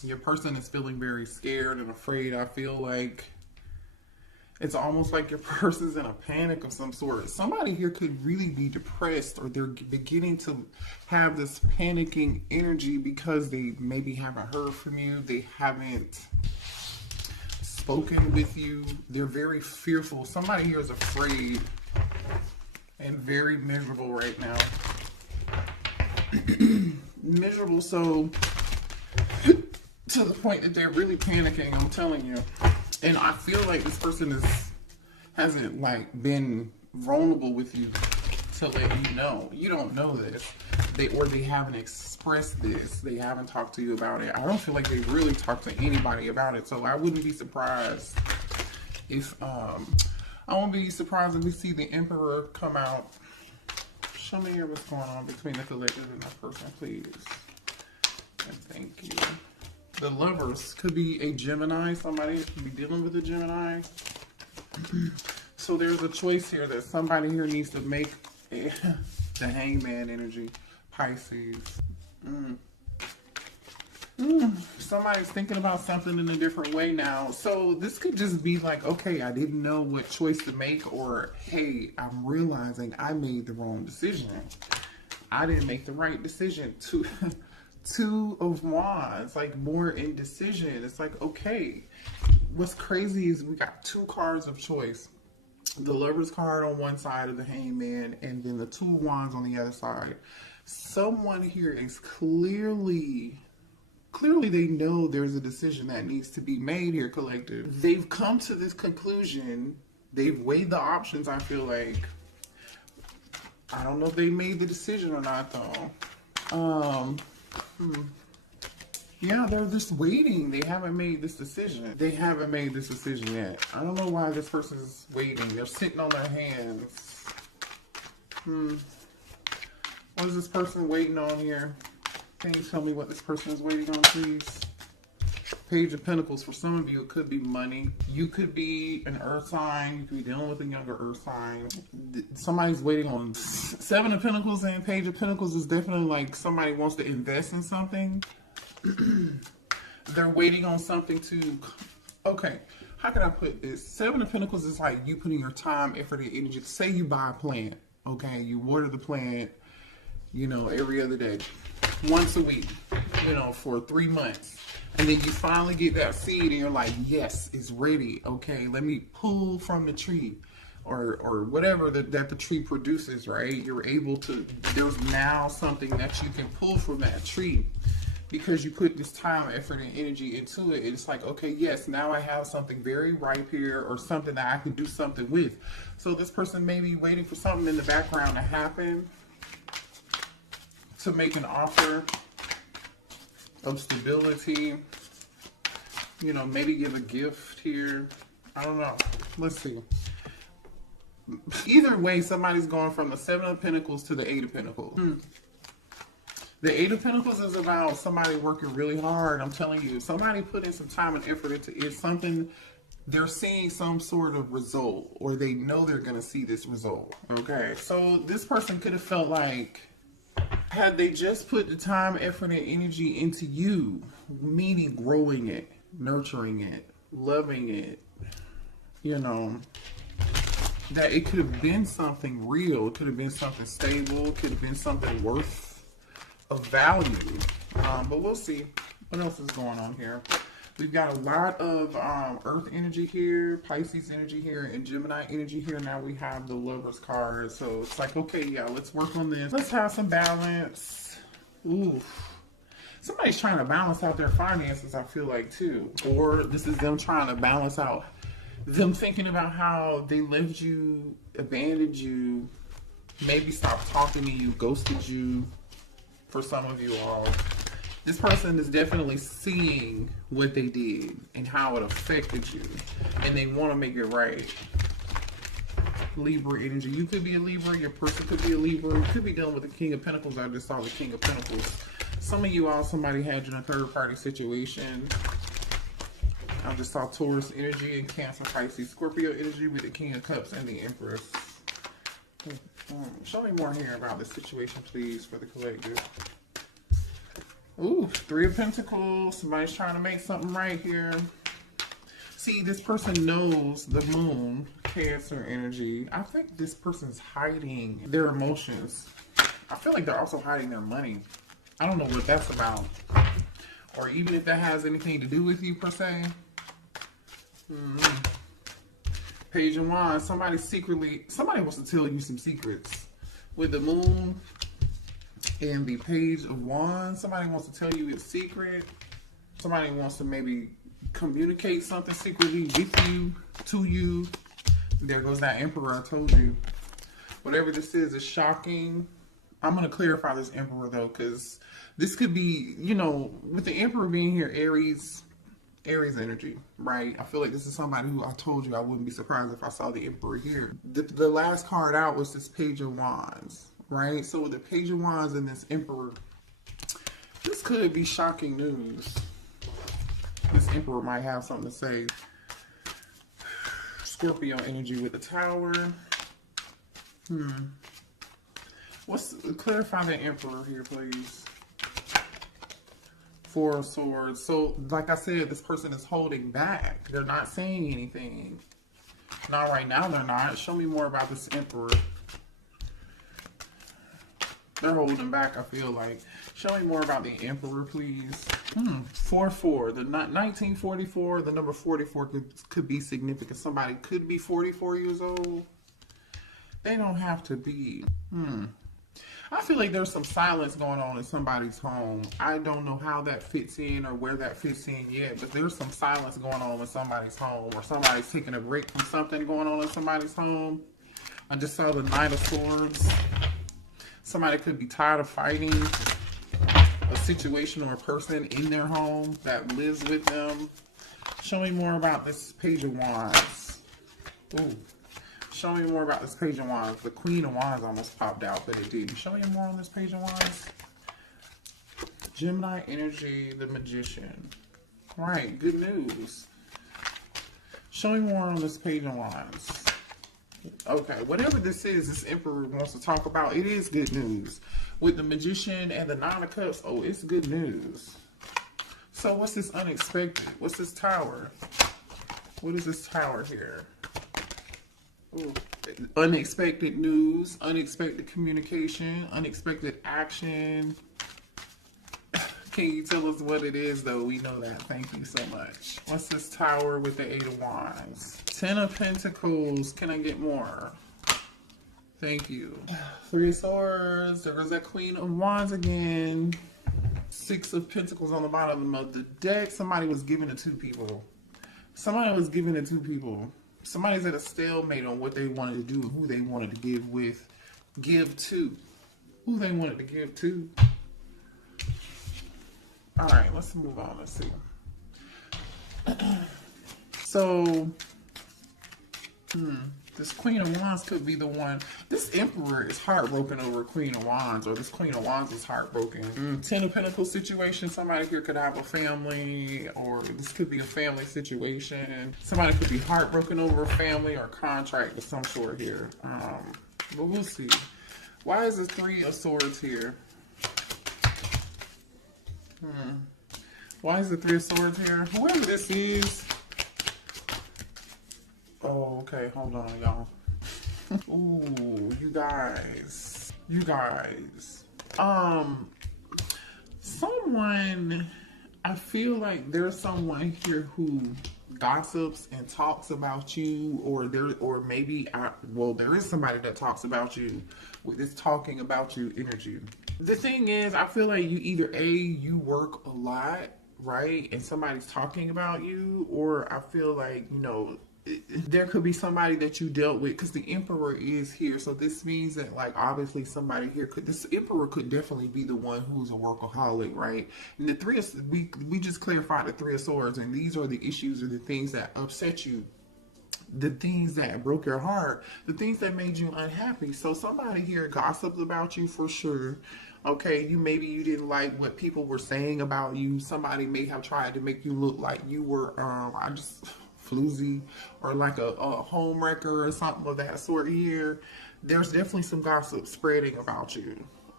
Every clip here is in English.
Your person is feeling very scared and afraid. I feel like it's almost like your person's in a panic of some sort. Somebody here could really be depressed, or they're beginning to have this panicking energy because they maybe haven't heard from you. They haven't spoken with you. They're very fearful. Somebody here is afraid and very miserable right now. Miserable, so to the point that they're really panicking, I'm telling you. And I feel like this person hasn't like been vulnerable with you to let you know. You don't know this. They haven't expressed this. They haven't talked to you about it. I don't feel like they really talked to anybody about it. So I wouldn't be surprised if I won't be surprised if we see the Emperor come out. Show me here what's going on between the collective and that person, please. And thank you. The Lovers could be a Gemini. Somebody could be dealing with a Gemini. So there's a choice here that somebody here needs to make. The Hangman energy. Pisces. Somebody's thinking about something in a different way now. So this could just be like, okay, I didn't know what choice to make, or hey, I'm realizing I made the wrong decision. I didn't make the right decision. Two of Wands, like more indecision. It's like, okay, what's crazy is we got two cards of choice. The Lover's card on one side of the Hangman, and then the Two of Wands on the other side. Someone here is clearly they know there's a decision that needs to be made here, collective. They've come to this conclusion. They've weighed the options, I feel like. I don't know if they made the decision or not, though. Yeah, they're just waiting. They haven't made this decision. They haven't made this decision yet. I don't know why this person is waiting. They're sitting on their hands. What is this person waiting on here? Can you tell me what this person is waiting on, please? Page of Pentacles. For some of you, it could be money. You could be an earth sign. You could be dealing with a younger earth sign. Somebody's waiting on Seven of Pentacles, and Page of Pentacles is definitely like somebody wants to invest in something. They're waiting on something to... Okay, how can I put this? Seven of Pentacles is like you putting your time, effort, and energy. Say you buy a plant, okay? You water the plant, you know, every other day. Once a week, you know, for 3 months. And then you finally get that seed and you're like, yes, it's ready. Okay, let me pull from the tree or whatever that the tree produces, right? You're able to, there's now something that you can pull from that tree because you put this time, effort, and energy into it. It's like, okay, yes, now I have something very ripe here, or something that I could do something with. So this person may be waiting for something in the background to happen, to make an offer of stability, you know, maybe give a gift here. I don't know. Let's see. Either way, somebody's going from the Seven of Pentacles to the Eight of Pentacles. The Eight of Pentacles is about somebody working really hard. I'm telling you, somebody putting some time and effort into it. Something, they're seeing some sort of result, or they know they're going to see this result. Okay, so this person could have felt like, had they just put the time, effort, and energy into you, meaning growing it, nurturing it, loving it, you know, that it could have been something real. It could have been something stable. It could have been something worth of value. But we'll see what else is going on here. We've got a lot of Earth energy here, Pisces energy here, and Gemini energy here. Now we have the Lover's card. So it's like, okay, yeah, let's work on this. Let's have some balance. Oof. Somebody's trying to balance out their finances, I feel like, too. Or this is them trying to balance out, them thinking about how they left you, abandoned you, maybe stopped talking to you, ghosted you, for some of you all. This person is definitely seeing what they did and how it affected you, and they want to make it right. Libra energy. You could be a Libra. Your person could be a Libra. You could be dealing with the King of Pentacles. I just saw the King of Pentacles. Some of you all, somebody had you in a third-party situation. I just saw Taurus energy and Cancer, Pisces, Scorpio energy with the King of Cups and the Empress. Show me more here about this situation, please, for the collective. Ooh, Three of Pentacles. Somebody's trying to make something right here. See, this person knows the moon, Cancer energy. I think this person's hiding their emotions. I feel like they're also hiding their money. I don't know what that's about. Or even if that has anything to do with you, per se. Page of Wands. Somebody wants to tell you some secrets. With the moon and the Page of Wands, somebody wants to tell you a secret. Somebody wants to maybe communicate something secretly with you, to you. There goes that Emperor I told you. Whatever this is shocking. I'm going to clarify this Emperor though, because this could be, you know, with the Emperor being here, Aries energy, right? I feel like this is somebody who I told you I wouldn't be surprised if I saw the Emperor here. The last card out was this Page of Wands, right? So with the Page of Wands and this Emperor, this could be shocking news. This Emperor might have something to say. Scorpio energy with the Tower. Clarify the Emperor here, please. Four of Swords. So, like I said, this person is holding back. They're not saying anything. Not right now, they're not. Show me more about this Emperor. They're holding back, I feel like. Show me more about the Emperor, please. 4-4. The 1944, the number 44 could be significant. Somebody could be 44 years old. They don't have to be. I feel like there's some silence going on in somebody's home. I don't know how that fits in or where that fits in yet, but there's some silence going on in somebody's home, or somebody's taking a break from something going on in somebody's home. I just saw the Knight of Swords. Somebody could be tired of fighting a situation or a person in their home that lives with them. Show me more about this Page of Wands. Ooh. Show me more about this Page of Wands. The Queen of Wands almost popped out, but it didn't. Show me more on this Page of Wands. Gemini energy, the Magician. Right, good news. Show me more on this Page of Wands. Okay, whatever this is, this Emperor wants to talk about, it is good news. With the Magician and the Nine of Cups, oh, it's good news. So what's this unexpected? What's this Tower? What is this Tower here? Ooh. Unexpected news, unexpected communication, unexpected action. Can you tell us what it is, though? We know that. Thank you so much. What's this Tower with the Eight of Wands? Ten of Pentacles. Can I get more? Thank you. Three of Swords. There goes that Queen of Wands again. Six of Pentacles on the bottom of the deck. Somebody was giving it to people. Somebody was giving it to people. Somebody's at a stalemate on what they wanted to do and who they wanted to give to. Who they wanted to give to. All right, let's move on. Let's see. So, this Queen of Wands could be the one. This Emperor is heartbroken over Queen of Wands, or this Queen of Wands is heartbroken. Ten of Pentacles situation. Somebody here could have a family, or this could be a family situation. Somebody could be heartbroken over a family or contract of some sort here. But we'll see. Why is the Three of Swords here? Why is the Three of Swords here? Whoever this is. Oh, okay. Hold on, y'all. Ooh, you guys. Someone, I feel like there's someone here who gossips and talks about you, or there is somebody that talks about you with this talking about you energy. The thing is, I feel like you either you work a lot, right, and somebody's talking about you, or I feel like, you know, there could be somebody that you dealt with, because the Emperor is here. So this means that, like, obviously somebody here this Emperor could definitely be the one who's a workaholic, right? And the Three of, we just clarified the Three of Swords, and these are the issues or the things that upset you, the things that broke your heart, the things that made you unhappy. So somebody here gossiped about you for sure. Okay, maybe you didn't like what people were saying about you. Somebody may have tried to make you look like you were floozy, or like a home wrecker or something of that sort here. There's definitely some gossip spreading about you.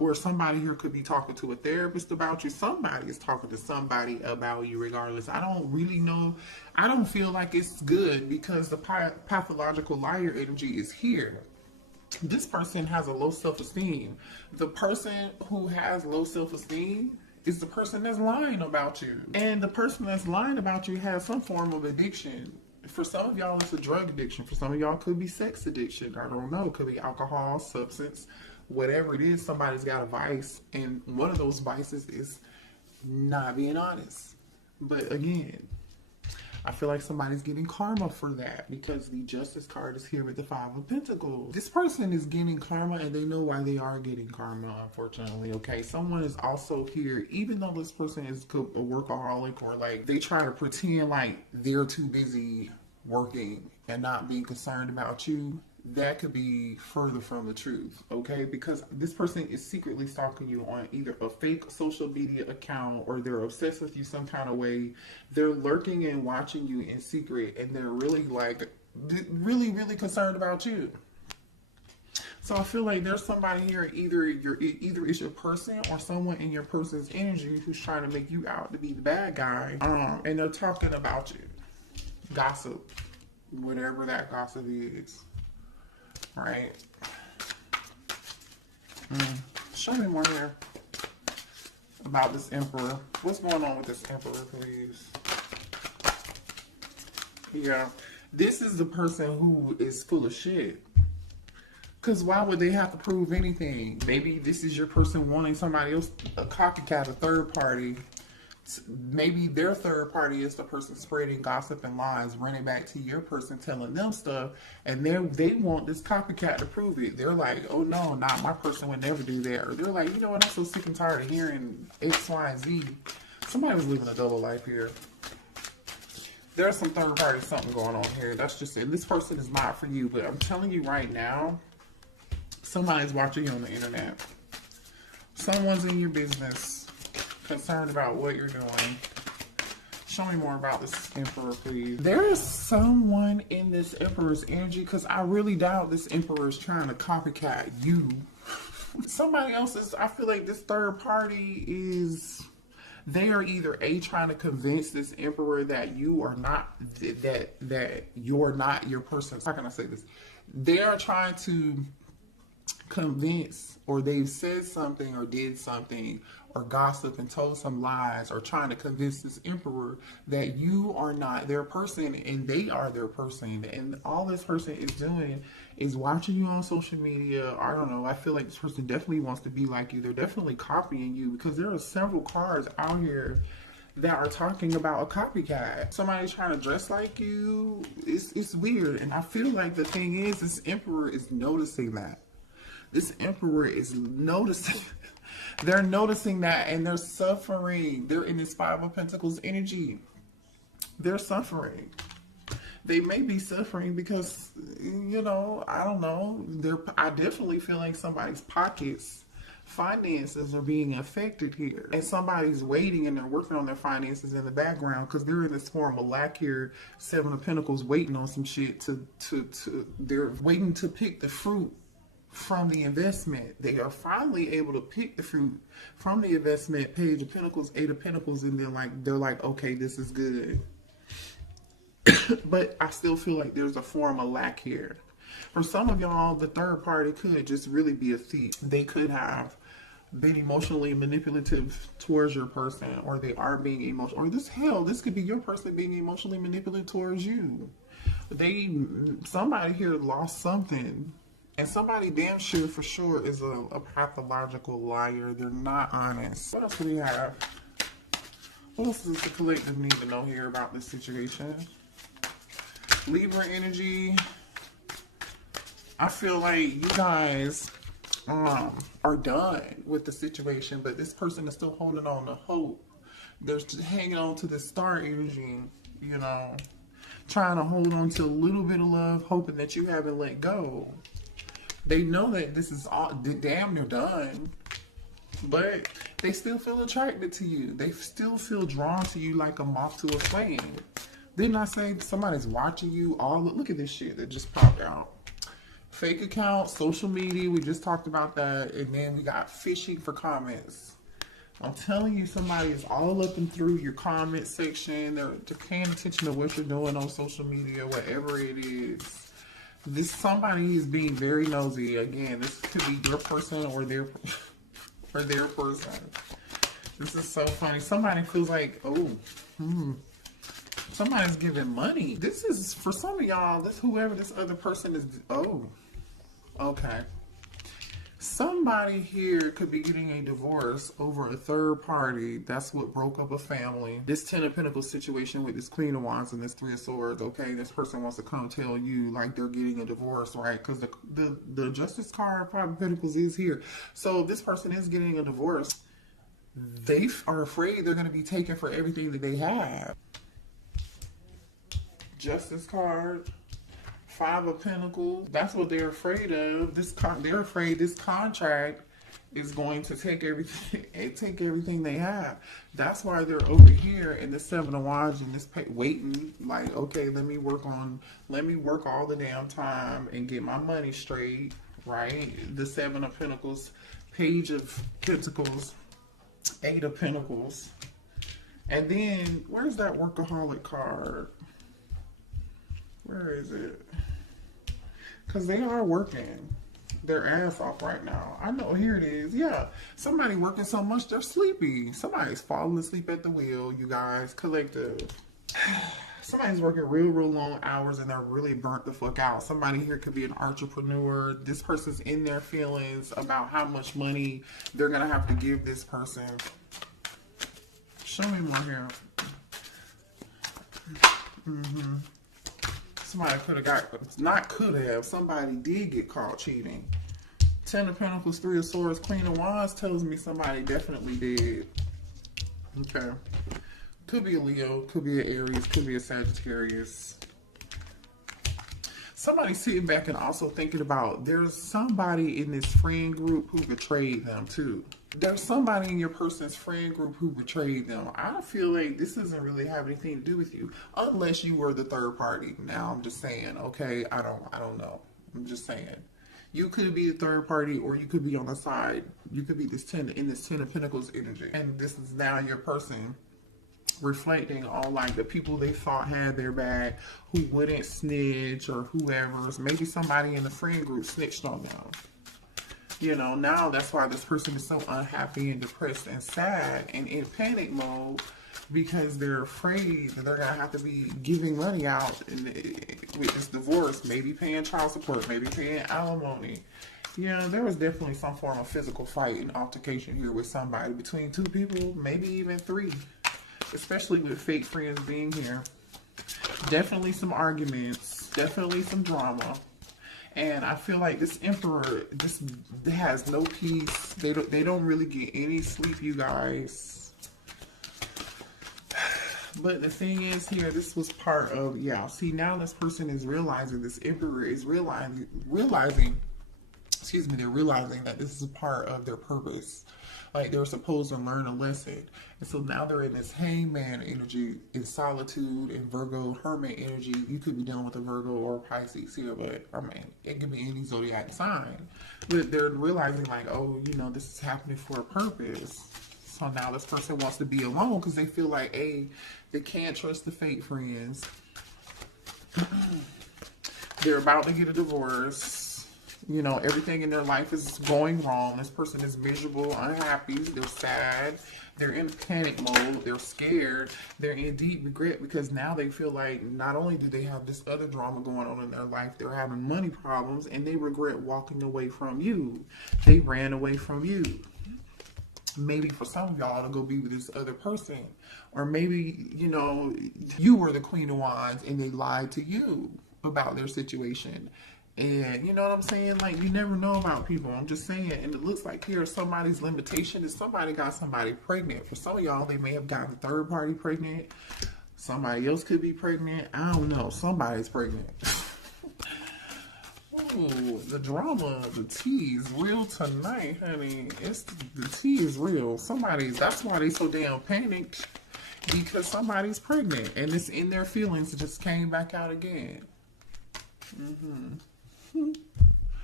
or somebody here could be talking to a therapist about you. Somebody is talking to somebody about you regardless. I don't really know. I don't feel like it's good because the pathological liar energy is here. This person has a low self-esteem. The person who has low self-esteem is the person that's lying about you. And the person that's lying about you has some form of addiction. For some of y'all, it's a drug addiction. For some of y'all, it could be sex addiction. I don't know. It could be alcohol, substance, whatever it is. Somebody's got a vice. And one of those vices is not being honest. But again, I feel like somebody's getting karma for that because the Justice card is here with the Five of Pentacles. This person is getting karma and they know why they are getting karma, unfortunately, okay? Someone is also here, even though this person is a workaholic or like they try to pretend like they're too busy working and not being concerned about you. That could be further from the truth, okay? Because this person is secretly stalking you on either a fake social media account or they're obsessed with you some kind of way. They're lurking and watching you in secret and they're really like, really concerned about you. So I feel like there's somebody here, either it's your person or someone in your person's energy who's trying to make you out to be the bad guy. And they're talking about you. Gossip. Whatever that gossip is. Right. Show me more here about this Emperor. What's going on with this Emperor, please? Yeah. This is the person who is full of shit. Because why would they have to prove anything? Maybe this is your person wanting somebody else, a copycat, a third party. Maybe their third party is the person spreading gossip and lies, running back to your person, telling them stuff, and they want this copycat to prove it. They're like, oh no, not my person would never do that. Or they're like, you know what, I'm so sick and tired of hearing X, Y, and Z. Somebody was living a double life here. There's some third party something going on here. That's just it. This person is not for you, but I'm telling you right now, somebody's watching you on the internet. Someone's in your business. Concerned about what you're doing. Show me more about this Emperor, please. There is someone in this Emperor's energy because I really doubt this Emperor is trying to copycat you. Somebody else is, I feel like this third party is, they are either trying to convince this Emperor that you are not, that you're not your person. How can I say this? They are trying to convince, or they've said something or did something or gossip and told some lies or trying to convince this Emperor that you are not their person and they are their person. And all this person is doing is watching you on social media. I don't know. I feel like this person definitely wants to be like you. They're definitely copying you because there are several cards out here that are talking about a copycat. Somebody's trying to dress like you. It's weird. And I feel like the thing is, this Emperor is noticing that. This Emperor is noticing. They're noticing that and they're suffering. They're in this Five of Pentacles energy. They're suffering. They may be suffering because, you know, I don't know. I definitely feel like somebody's pockets, finances are being affected here. And somebody's waiting and they're working on their finances in the background because they're in this form of lack here. Seven of Pentacles waiting on some shit they're waiting to pick the fruit from the investment. They are finally able to pick the fruit from the investment. Page of Pentacles, Eight of Pentacles, and they're like, okay, this is good. But I still feel like there's a form of lack here. For some of y'all, the third party could just really be a thief. They could have been emotionally manipulative towards your person, or they are being emotional, or this could be your person being emotionally manipulative towards you. Somebody here lost something. And somebody damn sure for sure is a pathological liar. They're not honest. What else do we have? What else does the collective need to know here about this situation? Libra energy. I feel like you guys are done with the situation, but this person is still holding on to hope. They're hanging on to the star energy, you know, trying to hold on to a little bit of love, hoping that you haven't let go. They know that this is all damn near done, but they still feel attracted to you. They still feel drawn to you like a moth to a flame. Didn't I say somebody's watching you? Look at this shit that just popped out. Fake accounts, social media, we just talked about that. And then we got fishing for comments. I'm telling you, somebody is all up and through your comment section. They're paying attention to what you're doing on social media, whatever it is. This somebody is being very nosy. Again, this could be your person or their person. This is so funny. Somebody feels like, somebody's giving money. This is for some of y'all. This whoever this other person is. Oh, okay. Somebody here could be getting a divorce over a third party. That's what broke up a family. This Ten of Pentacles situation with this Queen of Wands and this Three of Swords. Okay, this person wants to come tell you like they're getting a divorce, right? Because the Justice card, Five of Pentacles, is here. So this person is getting a divorce. They are afraid they're going to be taken for everything that they have. Justice card. Five of Pentacles. That's what they're afraid of. They're afraid this contract is going to take everything they have. That's why they're over here in the Seven of Wands and this waiting. Like, okay, let me work all the damn time and get my money straight. Right? The Seven of Pentacles, Page of Pentacles, Eight of Pentacles, and then where's that workaholic card? Where is it? Because they are working their ass off right now. I know, here it is. Yeah, somebody working so much they're sleepy. Somebody's falling asleep at the wheel, you guys. Collective. Somebody's working real long hours and they're really burnt the fuck out. Somebody here could be an entrepreneur. This person's in their feelings about how much money they're going to have to give this person. Show me more here. Somebody somebody did get caught cheating. Ten of Pentacles, Three of Swords, Queen of Wands tells me somebody definitely did. Okay. Could be a Leo, could be an Aries, could be a Sagittarius. Somebody sitting back and also thinking about there's somebody in this friend group who betrayed them too. There's somebody in your person's friend group who betrayed them. I feel like this doesn't really have anything to do with you unless you were the third party. Now I'm just saying, okay, I don't know. I'm just saying. You could be the third party or you could be on the side. You could be this Ten of Pentacles energy. And this is now your person reflecting on like the people they thought had their back, who wouldn't snitch or whoever's. Maybe somebody in the friend group snitched on them. You know, now that's why this person is so unhappy and depressed and sad and in panic mode because they're afraid that they're going to have to be giving money out with this divorce, maybe paying child support, maybe paying alimony. Yeah, there was definitely some form of physical fight and altercation here with somebody between two people, maybe even three, especially with fake friends being here. Definitely some arguments, definitely some drama. And I feel like this Emperor just has no peace. They don't really get any sleep, you guys. But the thing is here, this was part of, yeah, see now this person is realizing, this Emperor is realizing, they're realizing that this is a part of their purpose. Like they're supposed to learn a lesson. And so now they're in this hangman energy, in solitude, in Virgo, hermit energy. You could be dealing with a Virgo or a Pisces here, but I mean, it could be any zodiac sign. But they're realizing like, oh, you know, this is happening for a purpose. So now this person wants to be alone because they feel like, hey, they can't trust the fake friends. They're about to get a divorce. You know, everything in their life is going wrong. This person is miserable, unhappy, they're sad, they're in panic mode, they're scared, they're in deep regret because now they feel like not only do they have this other drama going on in their life, they're having money problems and they regret walking away from you. They ran away from you. Maybe for some of y'all to go be with this other person. Or maybe, you know, you were the Queen of Wands and they lied to you about their situation. And you know what I'm saying? Like, you never know about people. I'm just saying. And it looks like here somebody's limitation is somebody got somebody pregnant. For some of y'all, they may have gotten a third party pregnant. Somebody else could be pregnant. I don't know. Somebody's pregnant. Ooh, the drama, the tea is real tonight, honey. The tea is real. That's why they so damn panicked. Because somebody's pregnant. And it's in their feelings. It just came back out again.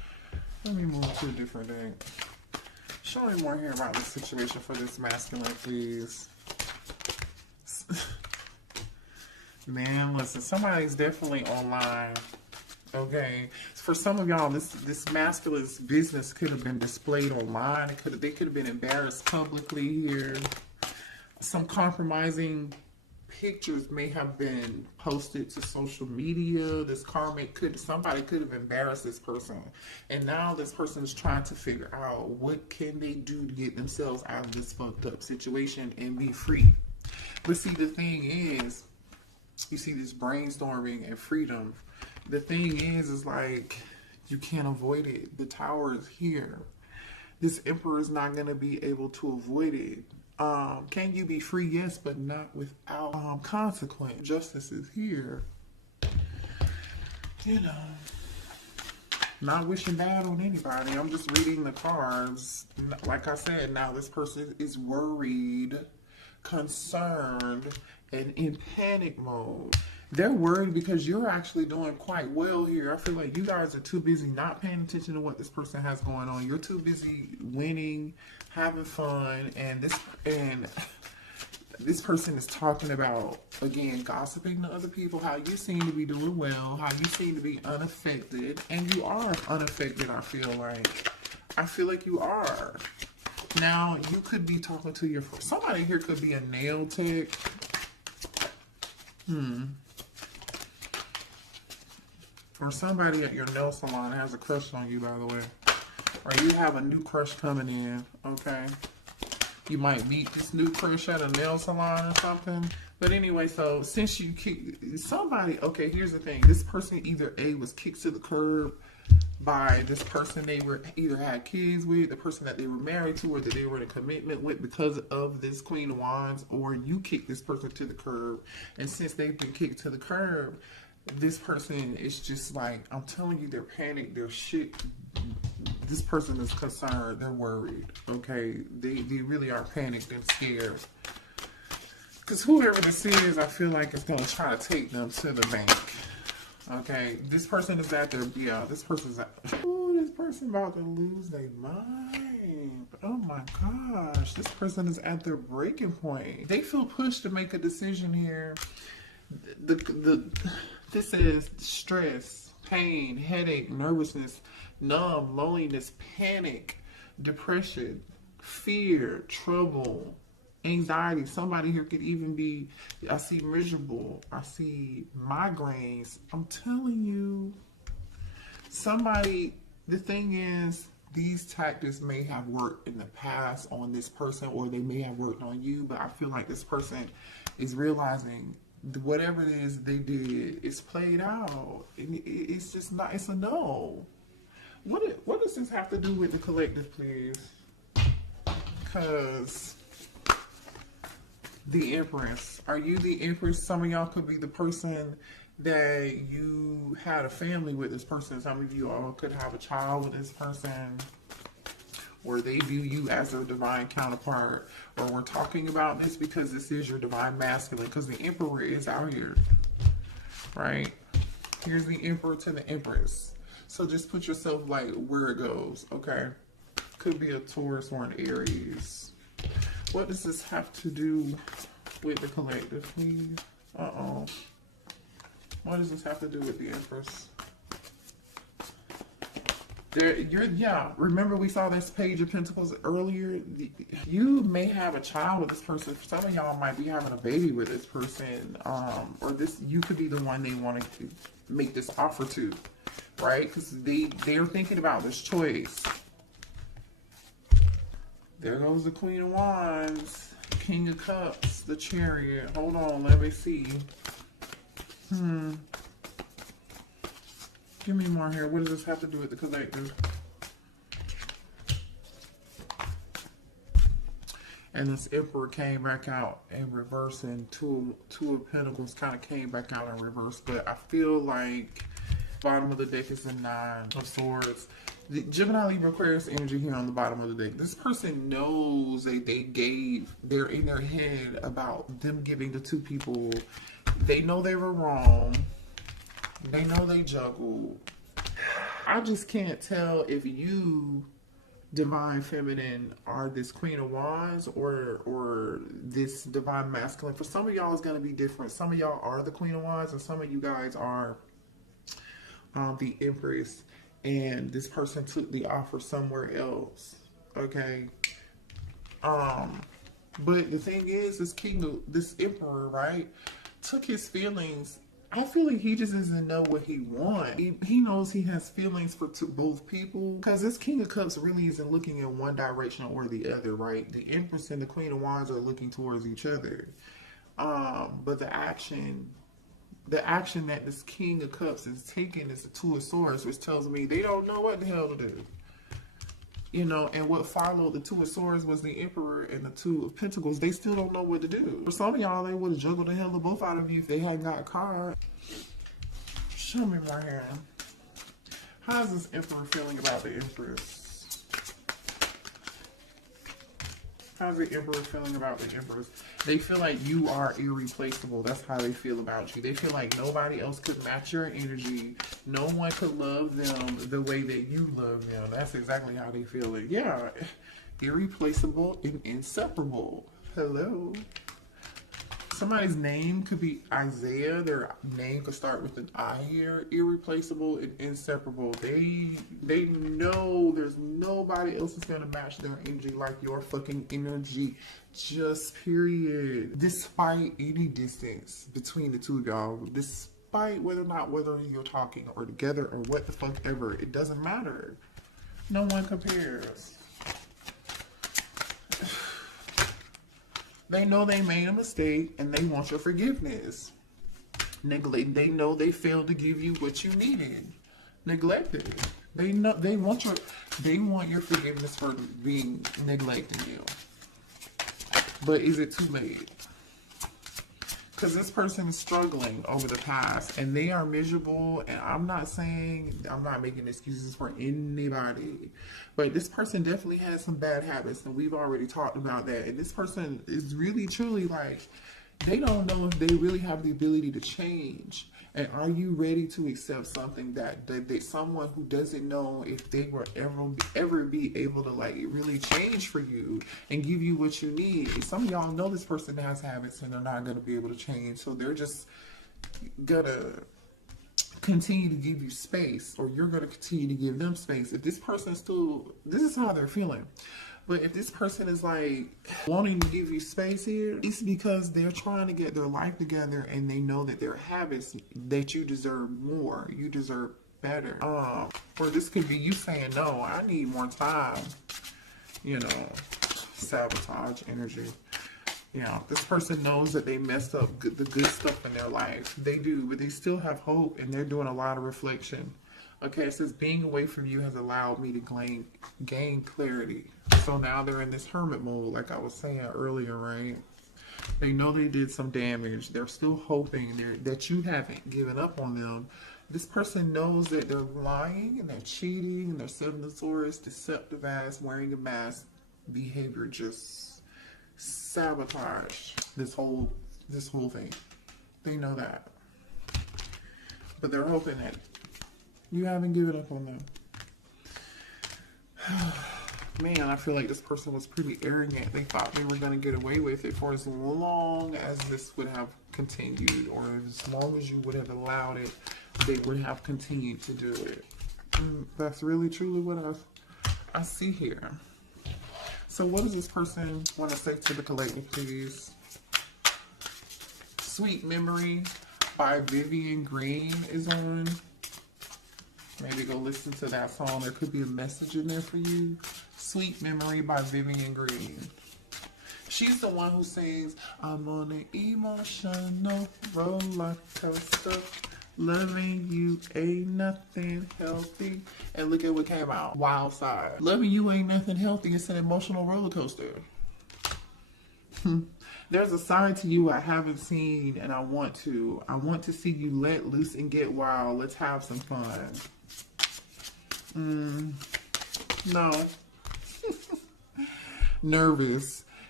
Let me move to a different deck. Show me more here about the situation for this masculine, please. Man, listen, somebody's definitely online. Okay, for some of y'all, this masculine's business could have been displayed online. They could have been embarrassed publicly here. Some compromising pictures may have been posted to social media. Somebody could have embarrassed this person, and now this person is trying to figure out what can they do to get themselves out of this fucked up situation and be free. But see, the thing is, you see this brainstorming and freedom. The thing is like, you can't avoid it. The Tower is here. This Emperor is not going to be able to avoid it. Can you be free? Yes, but not without consequence. Justice is here. You know, not wishing bad on anybody. I'm just reading the cards. Like I said, now this person is worried, concerned, and in panic mode. They're worried because you're actually doing quite well here. I feel like you guys are too busy not paying attention to what this person has going on. You're too busy winning, having fun, and this person is talking about, again, gossiping to other people, how you seem to be doing well, how you seem to be unaffected, and you are unaffected, I feel like. I feel like you are. Now, you could be talking to somebody here could be a nail tech. Or somebody at your nail salon has a crush on you, by the way. Or you have a new crush coming in, okay? You might meet this new crush at a nail salon or something. But anyway, so since you kicked somebody, okay, here's the thing. This person either A, was kicked to the curb by this person they were either had kids with, the person that they were married to, or that they were in a commitment with because of this Queen of Wands, or you kicked this person to the curb. And since they've been kicked to the curb, this person is just like, I'm telling you, they're panicked, they're shit. This person is concerned, they're worried, okay? They really are panicked and scared. Because whoever this is, I feel like is going to try to take them to the bank. Okay, this person is at their, this person's at, ooh, this person about to lose their mind. Oh my gosh, this person is at their breaking point. They feel pushed to make a decision here. This is stress, pain, headache, nervousness, numb, loneliness, panic, depression, fear, trouble, anxiety. Somebody here could even be, I see miserable, I see migraines. I'm telling you, somebody, the thing is, these tactics may have worked in the past on this person, or they may have worked on you, but I feel like this person is realizing whatever it is they did is played out. It's just not, it's a no. What does this have to do with the collective, please? Because the Empress. Are you the Empress? Some of y'all could be the person that you had a family with this person. Some of you all could have a child with this person, or they view you as their divine counterpart, or we're talking about this because this is your divine masculine, because the Emperor is out here, right? Here's the Emperor to the Empress. So just put yourself like where it goes, okay? Could be a Taurus or an Aries. What does this have to do with the collective, please? Uh-oh. What does this have to do with the Empress? Remember we saw this Page of Pentacles earlier? You may have a child with this person. Some of y'all might be having a baby with this person. Or you could be the one they want to make this offer to, right? Because they're thinking about this choice. There goes the Queen of Wands, King of Cups, the Chariot. Hold on, let me see. Give me more here. What does this have to do with the collective? And this Emperor came back out in reverse, and two of Pentacles kind of came back out in reverse. But I feel like bottom of the deck is the Nine of Swords. The Gemini, Libra, Aquarius energy here on the bottom of the deck. This person knows they're in their head about them giving to two people. They know they were wrong. They know they juggled. I just can't tell if you, divine feminine, are this Queen of Wands or this divine masculine. For some of y'all, it's gonna be different. Some of y'all are the Queen of Wands, and some of you guys are the Empress, and this person took the offer somewhere else. Okay. But the thing is, this Emperor, right, took his feelings. I feel like he just doesn't know what he wants. He knows he has feelings for both people, because this King of Cups really isn't looking in one direction or the other, right? The Empress and the Queen of Wands are looking towards each other. But the action that this King of Cups is taking is the Two of Swords, which tells me they don't know what the hell to do. You know, and what followed the Two of Swords was the Emperor and the Two of Pentacles. They still don't know what to do. For some of y'all, they would have juggled the hell of both out of you if they hadn't got a card. Show me more here. How's this Emperor feeling about the Empress? How's the Emperor feeling about the Empress? They feel like you are irreplaceable. That's how they feel about you. They feel like nobody else could match your energy. No one could love them the way that you love them. That's exactly how they feel it. Yeah, irreplaceable and inseparable. Hello. Somebody's name could be Isaiah. Their name could start with an I here. Irreplaceable and inseparable. They know there's nobody else that's gonna match their energy like your fucking energy. Just period. Despite any distance between the two of y'all, despite whether you're talking or together or what the fuck ever, it doesn't matter. No one compares. They know they made a mistake and they want your forgiveness. They know they failed to give you what you needed. Neglected. They know they want your forgiveness for being neglecting you. But is it too late? Because this person is struggling over the past and they are miserable. And I'm not making excuses for anybody. But this person definitely has some bad habits. And we've already talked about that. And this person is really, truly like, they don't know if they really have the ability to change. And are you ready to accept something that someone who doesn't know if they will ever be able to like really change for you and give you what you need? And some of y'all know this person has habits and they're not going to be able to change. So they're just gonna continue to give you space, or you're going to continue to give them space. If this person this is how they're feeling. But if this person is like wanting to give you space here, it's because they're trying to get their life together and they know that their habits, that you deserve more. You deserve better. Or this could be you saying, no, I need more time. You know, sabotage energy. Yeah, this person knows that they messed up the good stuff in their life. They do, but they still have hope and they're doing a lot of reflection. Okay, it says being away from you has allowed me to gain clarity. So now they're in this hermit mode, like I was saying earlier, right? They know they did some damage. They're still hoping that you haven't given up on them. This person knows that they're lying and they're cheating and they're Seven of Swords, deceptive ass, wearing a mask behavior, just sabotage this whole thing. They know that. But they're hoping that you haven't given up on them. Man, I feel like this person was pretty arrogant. They thought they were going to get away with it for as long as this would have continued, or as long as you would have allowed it, they would have continued to do it. And that's really truly what I see here. So what does this person want to say to the collective, please? Sweet Memory by Vivian Green is on. Maybe go listen to that song. There could be a message in there for you. Sweet Memory by Vivian Green. She's the one who sings, I'm on an emotional roller coaster. Loving you ain't nothing healthy. And look at what came out. Wild Side. Loving you ain't nothing healthy. It's an emotional roller coaster. There's a side to you I haven't seen and I want to. I want to see you let loose and get wild. Let's have some fun. No. Nervous.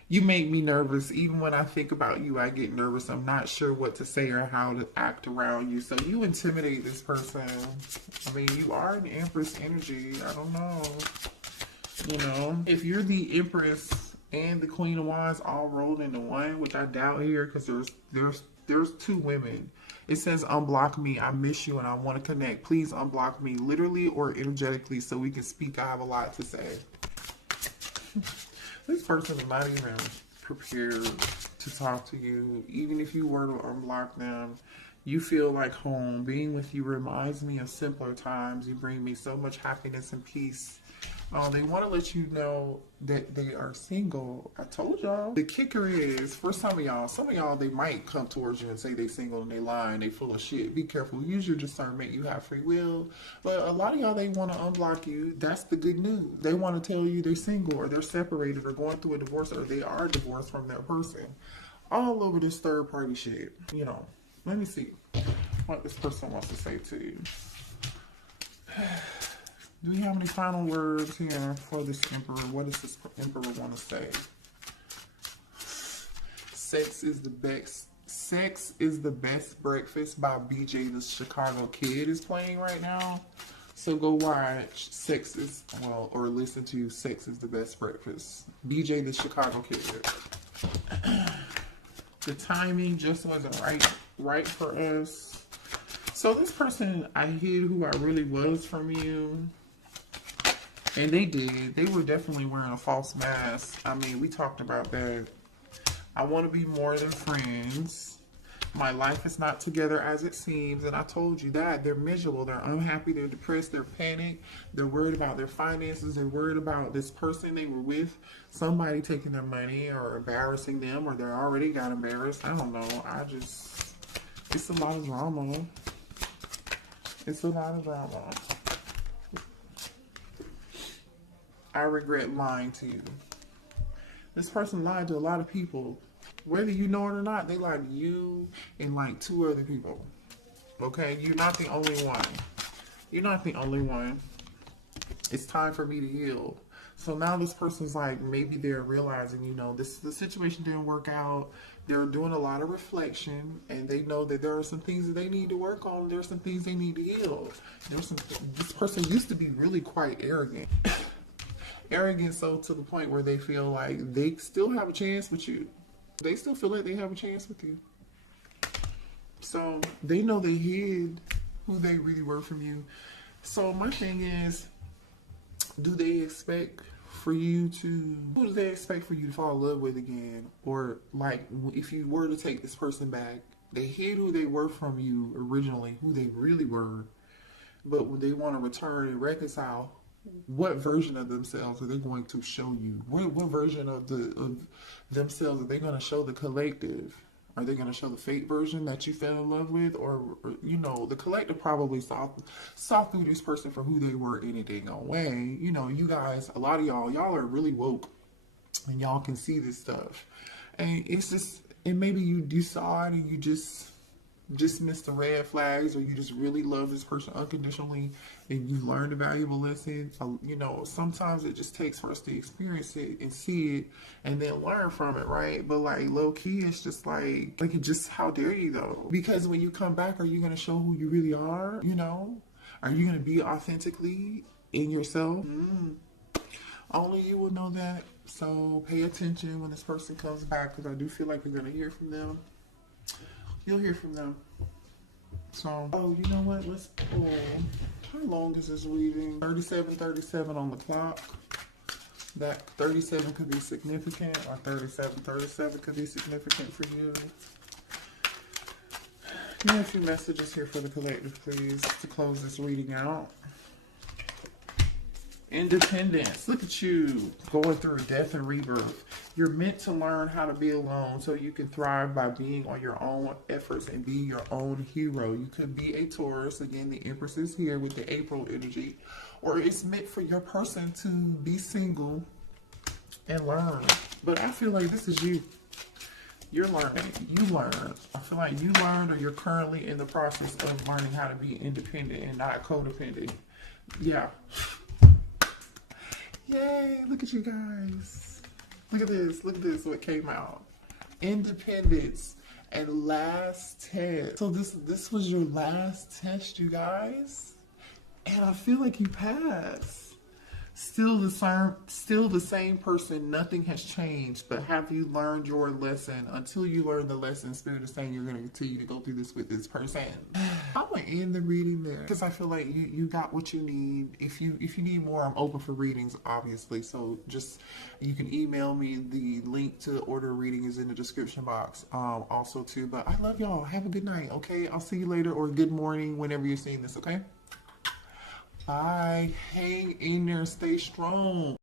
You make me nervous. Even when I think about you, I get nervous. I'm not sure what to say or how to act around you. So you intimidate this person. I mean, you are an Empress energy. I don't know. You know, if you're the Empress and the Queen of Wands all rolled into one, which I doubt here, because there's two women. It says unblock me. I miss you and I want to connect. Please unblock me, literally or energetically, so we can speak. I have a lot to say. This person is not even prepared to talk to you. Even if you were to unblock them, you feel like home. Being with you reminds me of simpler times. You bring me so much happiness and peace. They want to let you know that they are single. I told y'all. The kicker is, for some of y'all, they might come towards you and say they single and they lying, they full of shit. Be careful. Use your discernment. You have free will. But a lot of y'all, they want to unblock you. That's the good news. They want to tell you they're single or they're separated or going through a divorce or they are divorced from that person. All over this third party shit. You know, let me see what this person wants to say to you. Do we have any final words here for this Emperor? What does this Emperor want to say? Sex is the best breakfast by BJ the Chicago Kid is playing right now. So go watch or listen to Sex is the Best Breakfast. BJ the Chicago Kid. The timing just wasn't right for us. So this person, I hid who I really was from you. And they did. They were definitely wearing a false mask. I mean, we talked about that. I want to be more than friends. My life is not together as it seems. And I told you that. They're miserable. They're unhappy. They're depressed. They're panicked. They're worried about their finances. They're worried about this person they were with. Somebody taking their money or embarrassing them. Or they already got embarrassed. I don't know. It's a lot of drama. It's a lot of drama. I regret lying to you. This person lied to a lot of people. Whether you know it or not, they lied to you and like 2 other people. Okay? You're not the only one. You're not the only one. It's time for me to heal. So now this person's like, maybe they're realizing, you know, the situation didn't work out. They're doing a lot of reflection, and they know that there are some things that they need to work on. There's some things they need to heal. This person used to be really quite arrogant. Arrogant so to the point where they feel like they still have a chance with you. They still feel like they have a chance with you. So they know they hid who they really were from you. So my thing is, who do they expect for you to fall in love with again? Or like, if you were to take this person back, they hid who they were from you originally, who they really were. But when they want to return and reconcile, what version of themselves are they going to show you? What version of themselves are they going to show the collective? Are they going to show the fake version that you fell in love with? Or you know, the collective probably saw through this person for who they were any dang way. You know, you guys, a lot of y'all are really woke. And y'all can see this stuff. And it's just, and maybe you saw it and you just missed the red flags, or you just really love this person unconditionally and you learned a valuable lesson. You know, sometimes it just takes for us to experience it and see it and then learn from it, right? But like low key, it's just like it just, how dare you though? Because when you come back, are you going to show who you really are? You know, are you going to be authentically in yourself? Only you will know that. So pay attention when this person comes back, because I do feel like you're going to hear from them. You'll hear from them. So, oh, you know what? Let's pull. How long is this reading? 37 on the clock. That 37 could be significant, or 37 could be significant for you. Give me a few messages here for the collective, please, to close this reading out. Independence. Look at you going through death and rebirth. You're meant to learn how to be alone so you can thrive by being on your own efforts and be your own hero. You could be a Taurus. Again, the Empress is here with the April energy. Or it's meant for your person to be single and learn. But I feel like this is you. You're learning. You learn. I feel like you learned, or you're currently in the process of learning how to be independent and not codependent. Yeah. Yay, look at you guys. Look at this. Look at this. What came out? Independence and last test. So this was your last test, you guys, and I feel like you passed. Still the same person. Nothing has changed. But have you learned your lesson? Until you learn the lesson, Spirit is saying you're going to continue to go through this with this person. I'm going to end the reading there because I feel like you got what you need. If you need more, I'm open for readings, obviously. So just, you can email me. The link to order a reading is in the description box also too. But I love y'all. Have a good night, okay? I'll see you later, or good morning whenever you're seeing this, okay? Bye. Hang in there. Stay strong.